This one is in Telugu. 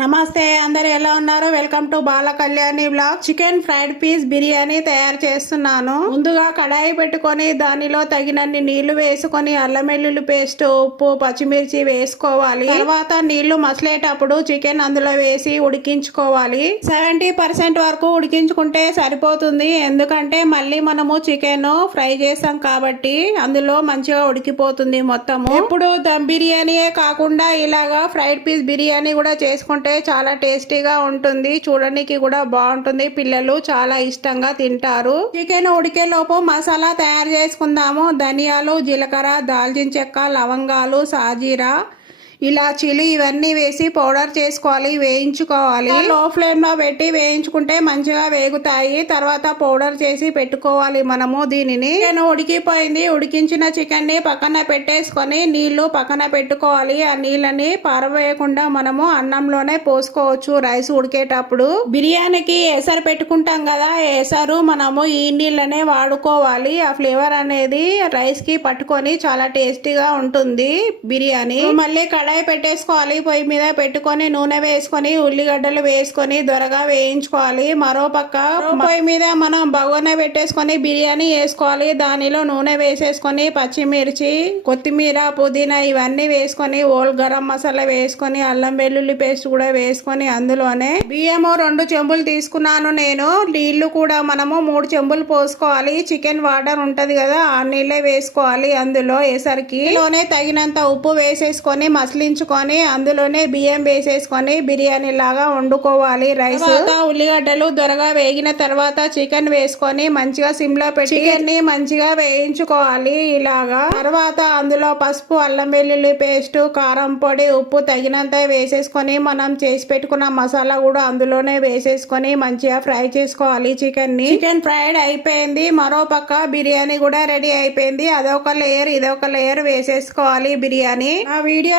నమస్తే అందరు ఎలా ఉన్నారు? Welcome to Bala Kalyani blog. Chicken fried piece biryani తయారు చేస్తున్నాను. ముందుగా కడాయి పెట్టుకొని దానిలో తగినన్ని నీళ్ళు వేసుకొని అల్లం వెల్లుల్లి పేస్ట్ ఉప్పు పచ్చిమిర్చి వేసుకోవాలి. తర్వాత నీళ్ళు మసలేటప్పుడు చికెన్ అందులో వేసి ఉడికించుకోవాలి. సెవెంటీ పర్సెంట్ వరకు ఉడికించుకుంటే సరిపోతుంది. ఎందుకంటే మళ్ళీ మనము చికెన్ ఫ్రై చేస్తాం కాబట్టి అందులో మంచిగా ఉడికిపోతుంది మొత్తము. ఇప్పుడు దమ్ బిర్యానీయే కాకుండా ఇలాగా ఫ్రైడ్ పీస్ బిర్యానీ కూడా చేసుకుంటే చాలా టేస్టీగా ఉంటుంది. చూడడానికి కూడా బాగుంటుంది. పిల్లలు చాలా ఇష్టంగా తింటారు. చికెన్ ఉడికే లోపు మసాలా తయారు చేసుకుందాము. ధనియాలు జీలకర్ర దాల్చిన చెక్క లవంగాలు సాజీరా ఇలాచీలు ఇవన్నీ వేసి పౌడర్ చేసుకోవాలి వేయించుకోవాలి. లో ఫ్లేమ్లో పెట్టి వేయించుకుంటే మంచిగా వేగుతాయి. తర్వాత పౌడర్ చేసి పెట్టుకోవాలి మనము దీనిని. నేను ఉడికిపోయింది. ఉడికించిన చికెన్ని పక్కన పెట్టేసుకొని నీళ్ళు పక్కన పెట్టుకోవాలి. ఆ నీళ్ళని పారవేయకుండా మనము అన్నంలోనే పోసుకోవచ్చు రైస్ ఉడికేటప్పుడు. బిర్యానీకి ఎసరు పెట్టుకుంటాం కదా ఎసరు మనము ఈ నీళ్ళనే వాడుకోవాలి. ఆ ఫ్లేవర్ అనేది రైస్కి పట్టుకొని చాలా టేస్టీగా ఉంటుంది బిర్యానీ. మళ్ళీ కడాయి పెట్టేసుకోవాలి పొయ్యి మీద పెట్టుకొని నూనె వేసుకొని ఉల్లిగడ్డలు వేసుకొని దొరగా వేయించుకోవాలి. మరో పక్క పొయ్యి మీద మనం బగోన పెట్టేసుకొని బిర్యానీ వేసుకోవాలి. దానిలో నూనె వేసేసుకొని పచ్చిమిర్చి కొత్తిమీర పుదీనా ఇవన్నీ వేసుకొని ఓల్ గరం మసాలా వేసుకొని అల్లం వెల్లుల్లి పేస్ట్ కూడా వేసుకొని అందులోనే బియ్యము రెండు చెంబులు తీసుకున్నాను నేను. నీళ్ళు కూడా మనము మూడు చెంబులు పోసుకోవాలి. చికెన్ వాటర్ ఉంటది కదా ఆ నీళ్ళే వేసుకోవాలి అందులో వేసరికి. లోనే తగినంత ఉప్పు వేసేసుకొని మసలించుకొని అందులోనే బియ్యం వేసేసుకొని బిర్యానీ లాగా వండుకోవాలి. రైస్ ఉల్లిగడ్డలు దొరగా వేగిన తర్వాత చికెన్ వేసుకొని మంచిగా సిమ్లో పెట్టి చికెన్ మంచిగా వేయించుకోవాలి ఇలాగా. తర్వాత అందులో పసుపు అల్లం వెల్లుల్లి పేస్ట్ కారం పొడి ఉప్పు తగినంత వేసేసుకొని మనం చేసి పెట్టుకున్న మసాలా కూడా అందులోనే వేసేసుకొని మంచిగా ఫ్రై చేసుకోవాలి చికెన్ని చికెన్ ఫ్రైడ్ అయిపోయింది. మరో పక్క బిర్యానీ కూడా రెడీ అయిపోయింది. అదొక లేయర్ ఇదొక లేయర్ వేసేసుకోవాలి బిర్యానీ. ఆ వీడియో